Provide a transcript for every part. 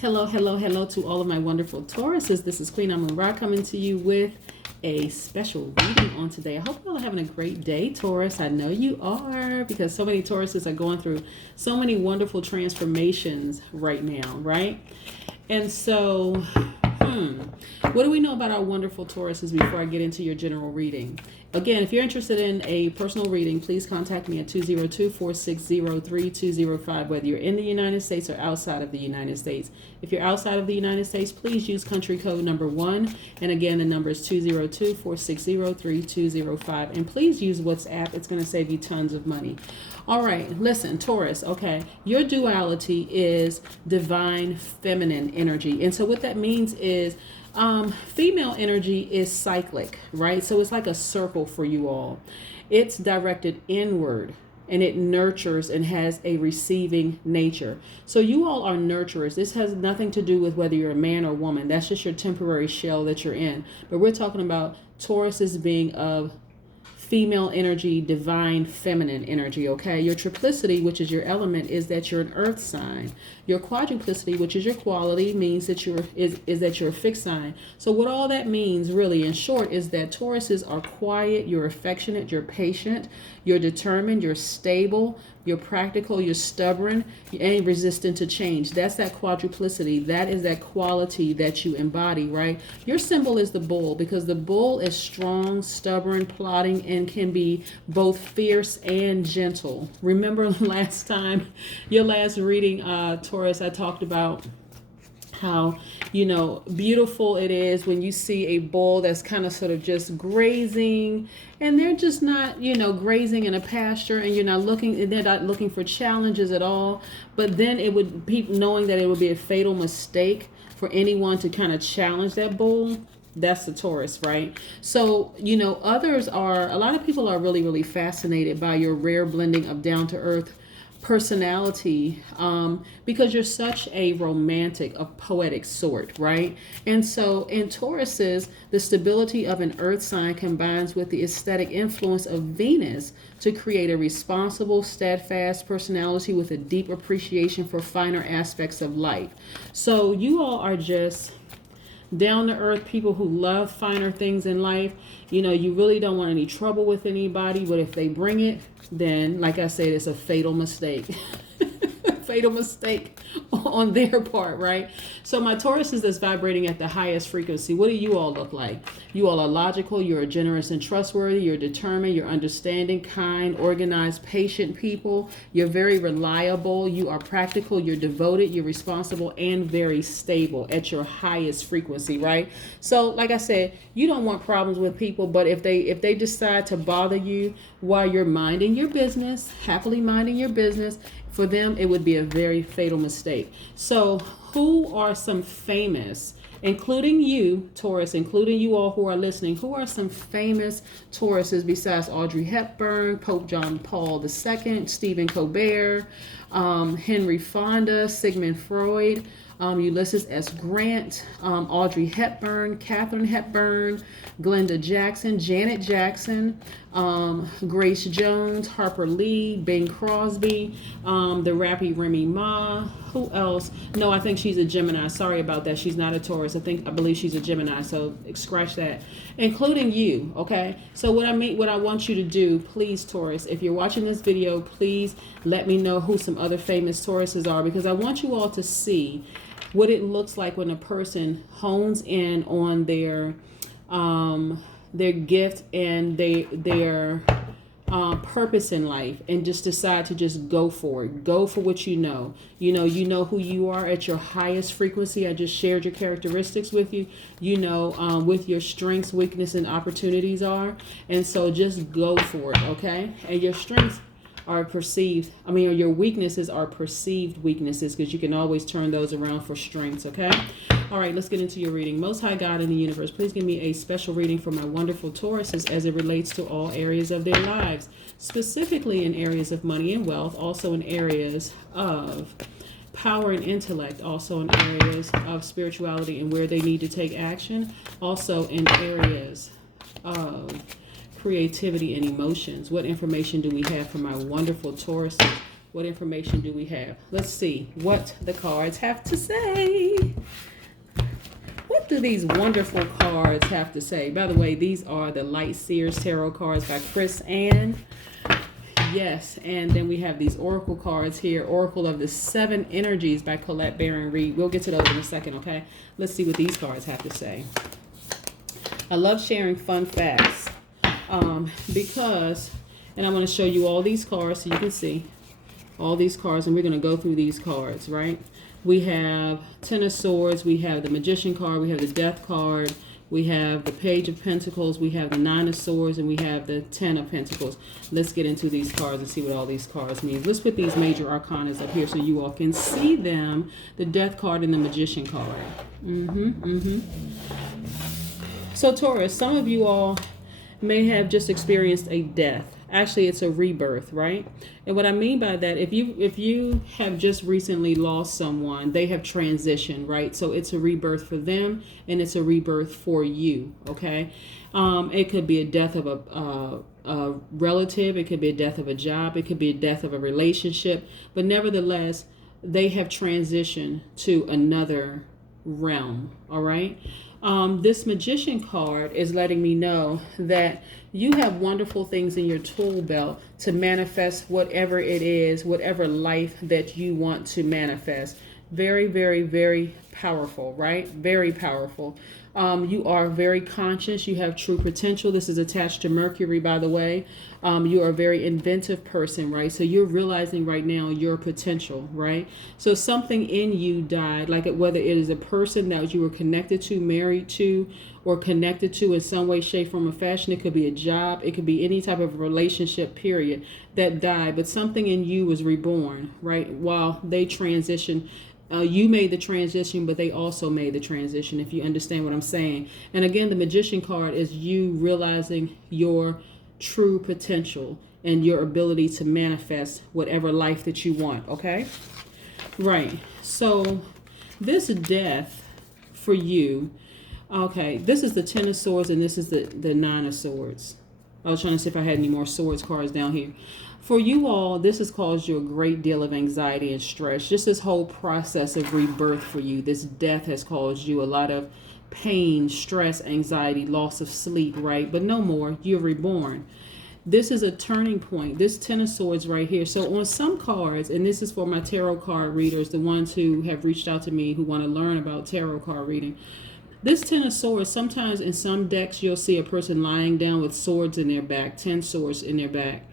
Hello, hello, hello to all of my wonderful Tauruses. This is Queen Amun Ra coming to you with a special reading on today. I hope you all are having a great day, Taurus. I know you are, because so many Tauruses are going through so many wonderful transformations right now, right? And so, what do we know about our wonderful Tauruses before I get into your general reading? Again, if you're interested in a personal reading, please contact me at 202-460-3205, whether you're in the United States or outside of the United States. If you're outside of the United States, please use country code number 1. And again, the number is 202-460-3205. And please use WhatsApp. It's going to save you tons of money. All right, listen, Taurus, okay, your duality is divine feminine energy. And so what that means is female energy is cyclic, right? So it's like a circle for you all. It's directed inward and it nurtures and has a receiving nature. So you all are nurturers. This has nothing to do with whether you're a man or woman. That's just your temporary shell that you're in. But we're talking about Tauruses being of female energy, divine feminine energy, okay? Your triplicity, which is your element, is that you're an earth sign. Your quadruplicity, which is your quality, means that you're a fixed sign. So what all that means really in short is that Tauruses are quiet, you're affectionate, you're patient, you're determined, you're stable, you're practical, you're stubborn, and resistant to change. That's that quadruplicity. That is that quality that you embody, right? Your symbol is the bull, because the bull is strong, stubborn, plotting, and can be both fierce and gentle. Remember last time, your last reading, Taurus, I talked about how, beautiful it is when you see a bull that's kind of sort of just grazing, and they're just not, grazing in a pasture, and they're not looking for challenges at all. But then it would, people knowing that it would be a fatal mistake for anyone to kind of challenge that bull. That's the Taurus, right? So, a lot of people are really, really fascinated by your rare blending of down-to-earth personality, because you're such a romantic, a poetic sort, right? And so in Tauruses, the stability of an earth sign combines with the aesthetic influence of Venus to create a responsible, steadfast personality with a deep appreciation for finer aspects of life. So you all are just down to earth people who love finer things in life. You really don't want any trouble with anybody, but if they bring it, then like I said, it's a fatal mistake. Fatal mistake on their part, right? So my Taurus is that's vibrating at the highest frequency. What do you all look like? You all are logical, you're generous and trustworthy, you're determined, you're understanding, kind, organized, patient people, you're very reliable, you are practical, you're devoted, you're responsible, and very stable at your highest frequency, right? So like I said, you don't want problems with people, but if they decide to bother you while you're minding your business, happily minding your business, for them, it would be a very fatal mistake. So who are some famous, including you, Taurus, including you all who are listening, who are some famous Tauruses besides Audrey Hepburn, Pope John Paul II, Stephen Colbert, Henry Fonda, Sigmund Freud, Ulysses S. Grant, Audrey Hepburn, Katharine Hepburn, Glenda Jackson, Janet Jackson, Grace Jones, Harper Lee, Bing Crosby, the rappy Remy Ma. Who else? No, I think she's a Gemini. Sorry about that. She's not a Taurus. I believe she's a Gemini. So scratch that. Including you. Okay. So what I want you to do, please, Taurus, if you're watching this video, please let me know who some other famous Tauruses are, because I want you all to see what it looks like when a person hones in on their gift and their purpose in life, and just decide to just go for it. Go for what you know. You know who you are at your highest frequency. I just shared your characteristics with you. With your strengths, weakness, and opportunities are. And so just go for it, okay? And your strengths are your weaknesses are perceived weaknesses, because you can always turn those around for strengths, okay? All right, let's get into your reading. Most High God in the universe, please give me a special reading for my wonderful Tauruses as it relates to all areas of their lives, specifically in areas of money and wealth, also in areas of power and intellect, also in areas of spirituality and where they need to take action, also in areas of creativity and emotions. What information do we have from my wonderful Tauruses What information do we have? Let's see what the cards have to say. What do these wonderful cards have to say? By the way, these are the Light Seers Tarot cards by Chris Ann. Yes, and then we have these oracle cards here. Oracle of the Seven Energies by Colette Baron Reed. We'll get to those in a second, okay? Let's see what these cards have to say. I love sharing fun facts because, and I'm going to show you all these cards so you can see all these cards, and we're going to go through these cards, right? We have Ten of Swords, we have the Magician card, we have the Death card, we have the Page of Pentacles, we have the Nine of Swords, and we have the Ten of Pentacles. Let's get into these cards and see what all these cards mean. Let's put these major arcanas up here so you all can see them. The Death card and the Magician card. So Taurus, some of you all may have just experienced a death. Actually, it's a rebirth, right? And what I mean by that, if you have just recently lost someone, they have transitioned, right? So it's a rebirth for them, and it's a rebirth for you, okay? It could be a death of a relative. It could be a death of a job. It could be a death of a relationship. But nevertheless, they have transitioned to another realm, all right? This Magician card is letting me know that you have wonderful things in your tool belt to manifest whatever it is, whatever life that you want to manifest. Very, very, very powerful, right? Very powerful. You are very conscious. You have true potential. This is attached to Mercury, by the way. You are a very inventive person, right? So you're realizing right now your potential, right? So something in you died, like whether it is a person that you were connected to, married to, or connected to in some way, shape, form, or fashion. It could be a job. It could be any type of relationship, period, that died. But something in you was reborn, right? While they transitioned. You made the transition, but they also made the transition, if you understand what I'm saying. And again, the Magician card is you realizing your true potential and your ability to manifest whatever life that you want, okay? Right. So this death for you, okay, this is the Ten of Swords and this is the Nine of Swords. I was trying to see if I had any more swords cards down here. For you all, this has caused you a great deal of anxiety and stress. Just this whole process of rebirth for you. This death has caused you a lot of pain, stress, anxiety, loss of sleep, right? But no more. You're reborn. This is a turning point. This Ten of Swords right here. So on some cards, and this is for my tarot card readers, the ones who have reached out to me who want to learn about tarot card reading. This Ten of Swords, sometimes in some decks, you'll see a person lying down with swords in their back, 10 swords in their back.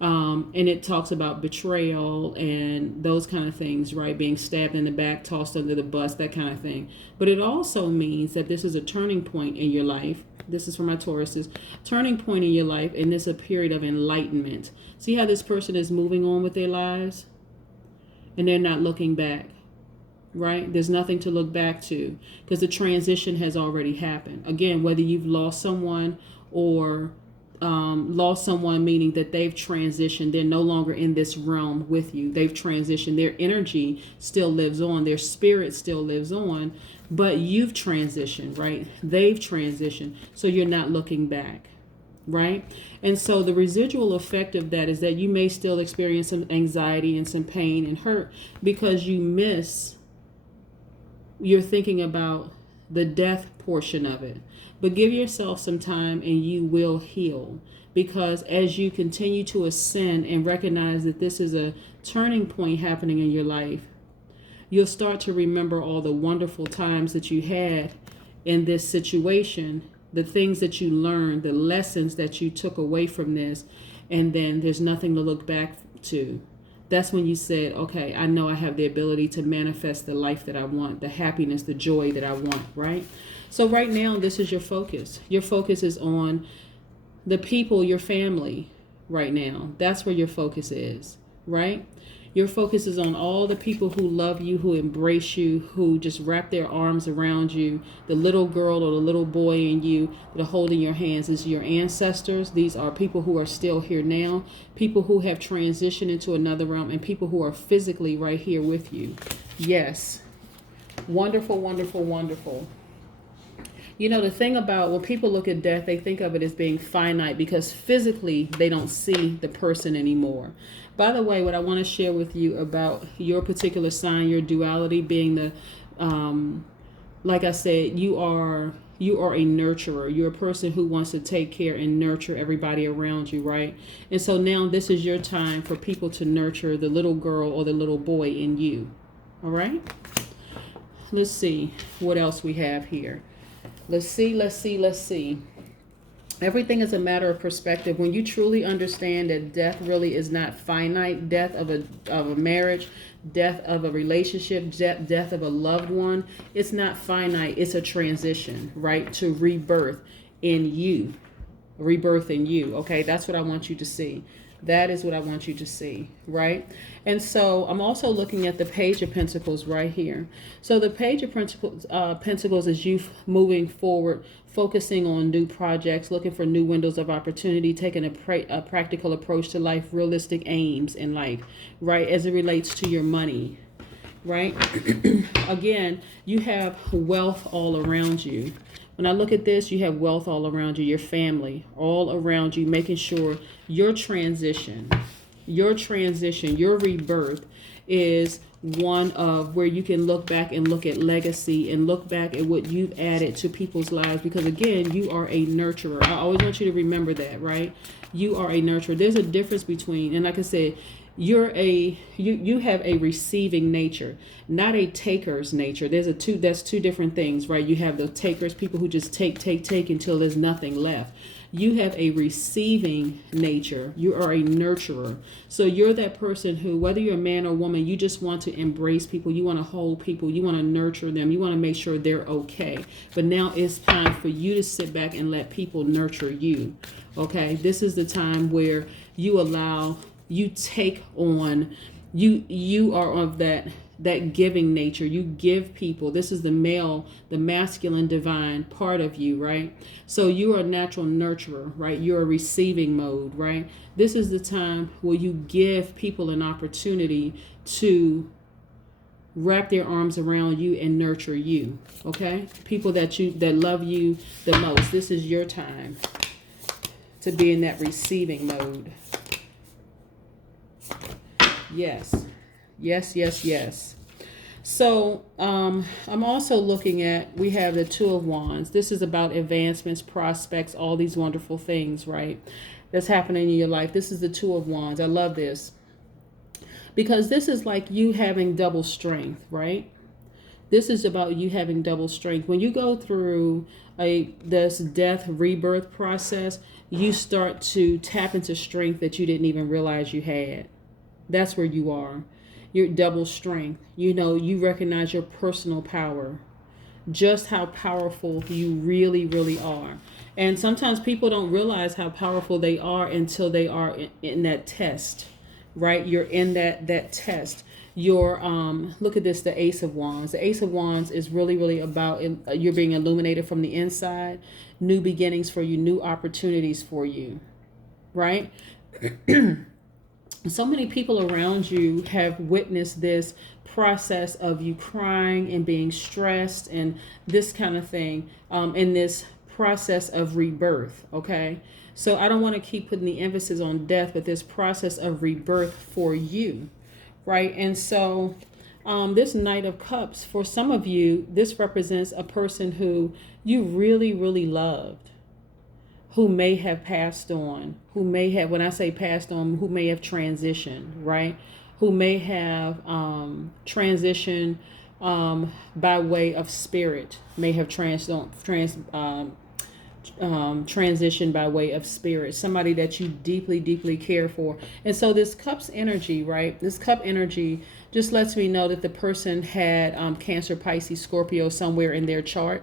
And it talks about betrayal and those kind of things, right? Being stabbed in the back, tossed under the bus, that kind of thing. But it also means that this is a turning point in your life. This is for my Tauruses. Turning point in your life, and this is a period of enlightenment. See how this person is moving on with their lives? And they're not looking back, right? There's nothing to look back to because the transition has already happened. Again, whether you've lost someone or lost someone, meaning that they've transitioned, they're no longer in this realm with you. They've transitioned. Their energy still lives on. Their spirit still lives on, but you've transitioned, right? They've transitioned. So you're not looking back, right? And so the residual effect of that is that you may still experience some anxiety and some pain and hurt because you're thinking about the death portion of it. But give yourself some time and you will heal, because as you continue to ascend and recognize that this is a turning point happening in your life, you'll start to remember all the wonderful times that you had in this situation, the things that you learned, the lessons that you took away from this, and then there's nothing to look back to. That's when you said, okay, I know I have the ability to manifest the life that I want, the happiness, the joy that I want, right? So right now, this is your focus. Your focus is on the people, your family right now. That's where your focus is, right? Your focus is on all the people who love you, who embrace you, who just wrap their arms around you. The little girl or the little boy in you that are holding your hands is your ancestors. These are people who are still here now, people who have transitioned into another realm, and people who are physically right here with you. Yes. Wonderful, wonderful, wonderful. You know, the thing about when people look at death, they think of it as being finite because physically they don't see the person anymore. By the way, what I want to share with you about your particular sign, your duality being the, like I said, you are a nurturer. You're a person who wants to take care and nurture everybody around you, right? And so now this is your time for people to nurture the little girl or the little boy in you. All right? Let's see what else we have here. Let's see. Everything is a matter of perspective. When you truly understand that death really is not finite, death of a marriage, death of a relationship, death of a loved one, it's not finite. It's a transition, right? To rebirth in you. Okay, that's what I want you to see. That is what I want you to see, right? And so I'm also looking at the Page of Pentacles right here. So the Page of Pentacles is you moving forward, focusing on new projects, looking for new windows of opportunity, taking a practical approach to life, realistic aims in life, right? As it relates to your money, right? Again, you have wealth all around you. When I look at this, you have wealth all around you, your family, all around you, making sure your transition, your rebirth is one of where you can look back and look at legacy and look back at what you've added to people's lives. Because again, you are a nurturer. I always want you to remember that, right? You are a nurturer. There's a difference between, and like I said, you have a receiving nature, not a taker's nature. That's two different things, right? You have the takers, people who just take until there's nothing left. You have a receiving nature. You are a nurturer. So you're that person who, whether you're a man or woman, you just want to embrace people. You want to hold people. You want to nurture them. You want to make sure they're okay. But now it's time for you to sit back and let people nurture you. Okay? This is the time where you take on, you are of that giving nature. You give people. This is the masculine divine part of you, right? So you are a natural nurturer, right? You're a receiving mode, right? This is the time where you give people an opportunity to wrap their arms around you and nurture you, okay? People that love you the most. This is your time to be in that receiving mode. Yes. So I'm also looking at, we have the Two of Wands. This is about advancements, prospects, all these wonderful things, right? That's happening in your life. This is the Two of Wands. I love this because this is like you having double strength, right? This is about you having double strength. When you go through this death rebirth process, you start to tap into strength that you didn't even realize you had. That's where you are. Your double strength. You recognize your personal power. Just how powerful you really, really are. And sometimes people don't realize how powerful they are until they are in that test, right? You're in that test. Look at this, the Ace of Wands. The Ace of Wands is really, really about you're being illuminated from the inside. New beginnings for you, new opportunities for you, right? So many people around you have witnessed this process of you crying and being stressed and this kind of thing in this process of rebirth, okay? So I don't want to keep putting the emphasis on death, but this process of rebirth for you, right? And so this Knight of Cups, for some of you, this represents a person who you really, really loved, who may have passed on, who may have, when I say passed on, who may have transitioned, right? Who may have transitioned by way of spirit, may have transitioned by way of spirit, somebody that you deeply, deeply care for. And so this Cup's energy, right? This Cup energy just lets me know that the person had Cancer, Pisces, Scorpio somewhere in their chart.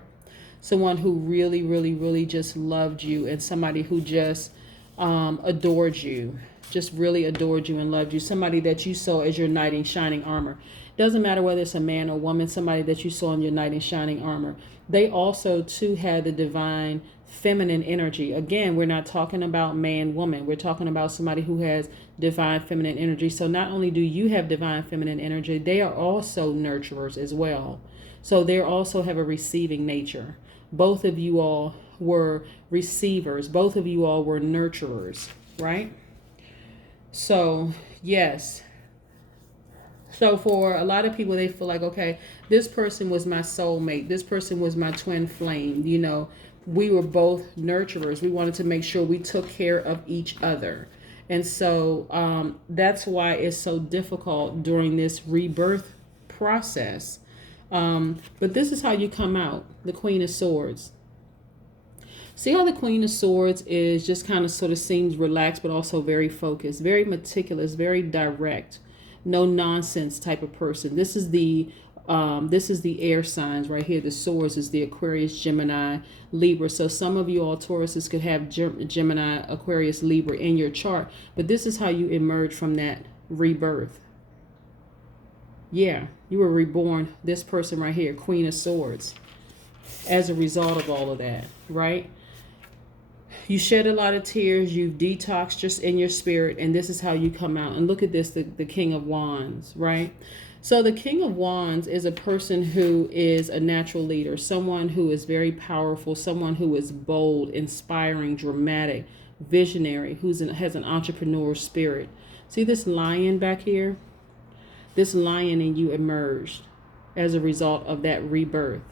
Someone who really, really, really just loved you, and somebody who just adored you, just really adored you and loved you. Somebody that you saw as your knight in shining armor. Doesn't matter whether it's a man or woman, somebody that you saw in your knight in shining armor. They also, too, had the divine feminine energy. Again, we're not talking about man, woman. We're talking about somebody who has divine feminine energy. So not only do you have divine feminine energy, they are also nurturers as well. So they also have a receiving nature. Both of you all were receivers. Both of you all were nurturers, right? So, yes. So for a lot of people, they feel like, okay, this person was my soulmate. This person was my twin flame. You know, we were both nurturers. We wanted to make sure we took care of each other. And so that's why it's so difficult during this rebirth process. But this is how you come out, the Queen of Swords. See how the Queen of Swords is just kind of sort of seems relaxed, but also very focused, very meticulous, very direct, no nonsense type of person. This is the air signs right here. The Swords is the Aquarius, Gemini, Libra. So some of you all Tauruses could have Gemini, Aquarius, Libra in your chart. But this is how you emerge from that rebirth. Yeah, you were reborn. This person right here, Queen of Swords, as a result of all of that, right? You shed a lot of tears. You've detoxed just in your spirit. And this is how you come out. And look at this, the King of Wands, right? So the King of Wands is a person who is a natural leader, someone who is very powerful, someone who is bold, inspiring, dramatic, visionary, has an entrepreneur spirit. See this lion back here? This lion in you emerged as a result of that rebirth.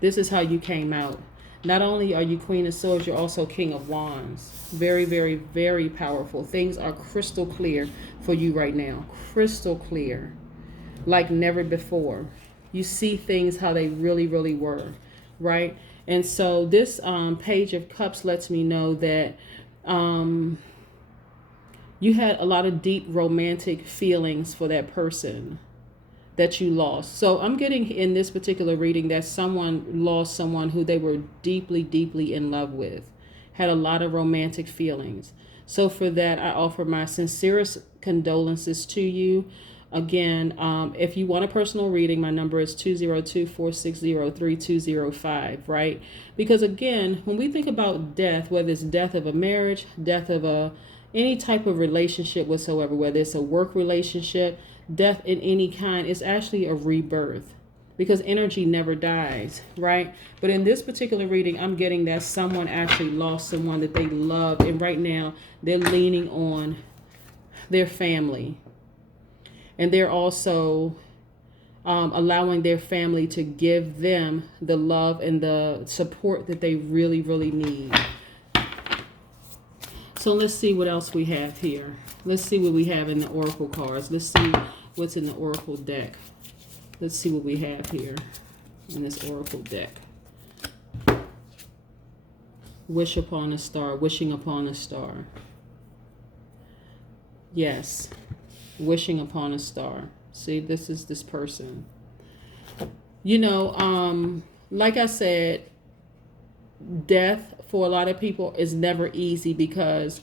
This is how you came out. Not only are you Queen of Swords, you're also King of Wands. Very, very, very powerful. Things are crystal clear for you right now. Crystal clear. Like never before. You see things how they really, really were. Right? And so this Page of Cups lets me know that you had a lot of deep romantic feelings for that person that you lost. So I'm getting in this particular reading that someone lost someone who they were deeply, deeply in love with, had a lot of romantic feelings. So for that, I offer my sincerest condolences to you. Again, if you want a personal reading, my number is 202-460-3205, right? Because again, when we think about death, whether it's death of a marriage, death of any type of relationship whatsoever, whether it's a work relationship, death in any kind, is actually a rebirth, because energy never dies, right? But in this particular reading, I'm getting that someone actually lost someone that they loved, and right now they're leaning on their family, and they're also allowing their family to give them the love and the support that they really, really need. So let's see what else we have here. Let's see what we have in the Oracle cards. Let's see what's in the Oracle deck. Let's see what we have here in this Oracle deck. Wish upon a star. Wishing upon a star. Yes. Wishing upon a star. See, this is this person. You know, like I said, death for a lot of people is never easy because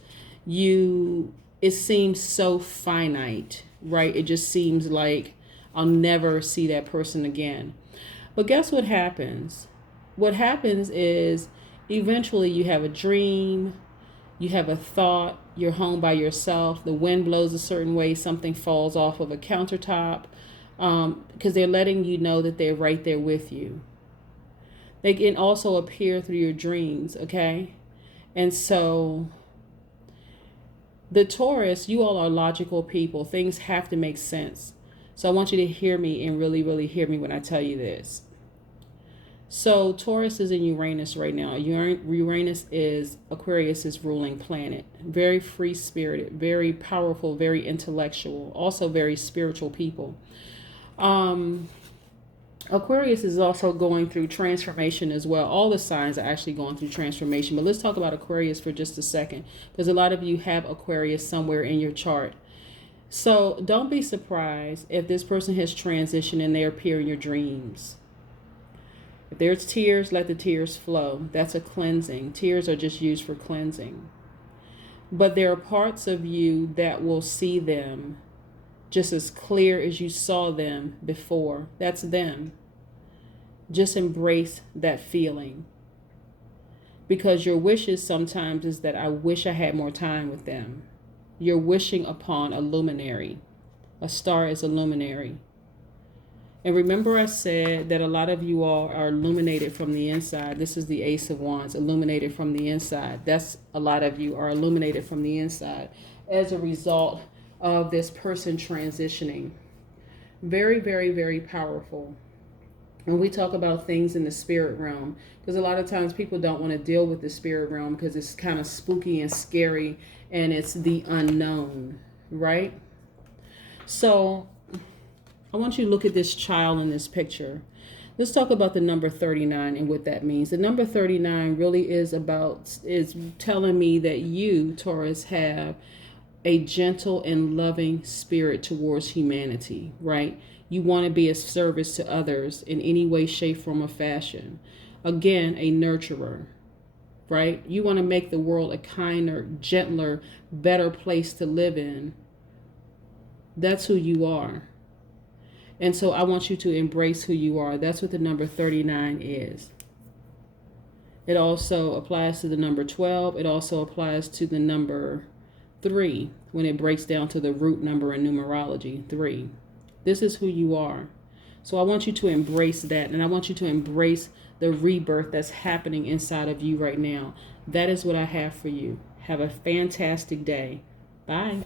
it seems so finite, right? It just seems like I'll never see that person again. But guess what happens? What happens is eventually you have a dream, you have a thought, you're home by yourself, the wind blows a certain way, something falls off of a countertop, because they're letting you know that they're right there with you. They can also appear through your dreams, okay? And so the Taurus, you all are logical people. Things have to make sense. So I want you to hear me and really, really hear me when I tell you this. So Taurus is in Uranus right now. Uranus is Aquarius's ruling planet. Very free-spirited, very powerful, very intellectual, also very spiritual people. Aquarius is also going through transformation as well. All the signs are actually going through transformation. But let's talk about Aquarius for just a second, because a lot of you have Aquarius somewhere in your chart. So don't be surprised if this person has transitioned and they appear in your dreams. If there's tears, let the tears flow. That's a cleansing. Tears are just used for cleansing. But there are parts of you that will see them just as clear as you saw them before. That's them. Just embrace that feeling. Because your wishes sometimes is that I wish I had more time with them. You're wishing upon a luminary. A star is a luminary. And remember I said that a lot of you all are illuminated from the inside. This is the Ace of Wands, illuminated from the inside. That's a lot of you are illuminated from the inside as a result of this person transitioning. Very, very, very powerful. When we talk about things in the spirit realm, because a lot of times people don't want to deal with the spirit realm because it's kind of spooky and scary and it's the unknown, right? So I want you to look at this child in this picture. Let's talk about the number 39 and what that means. The number 39 really is telling me that you, Taurus, have a gentle and loving spirit towards humanity, right? You want to be of service to others in any way, shape, form, or fashion. Again, a nurturer, right? You want to make the world a kinder, gentler, better place to live in. That's who you are. And so I want you to embrace who you are. That's what the number 39 is. It also applies to the number 12. It also applies to the number 3 when it breaks down to the root number in numerology, 3. This is who you are. So I want you to embrace that, and I want you to embrace the rebirth that's happening inside of you right now. That is what I have for you. Have a fantastic day. Bye.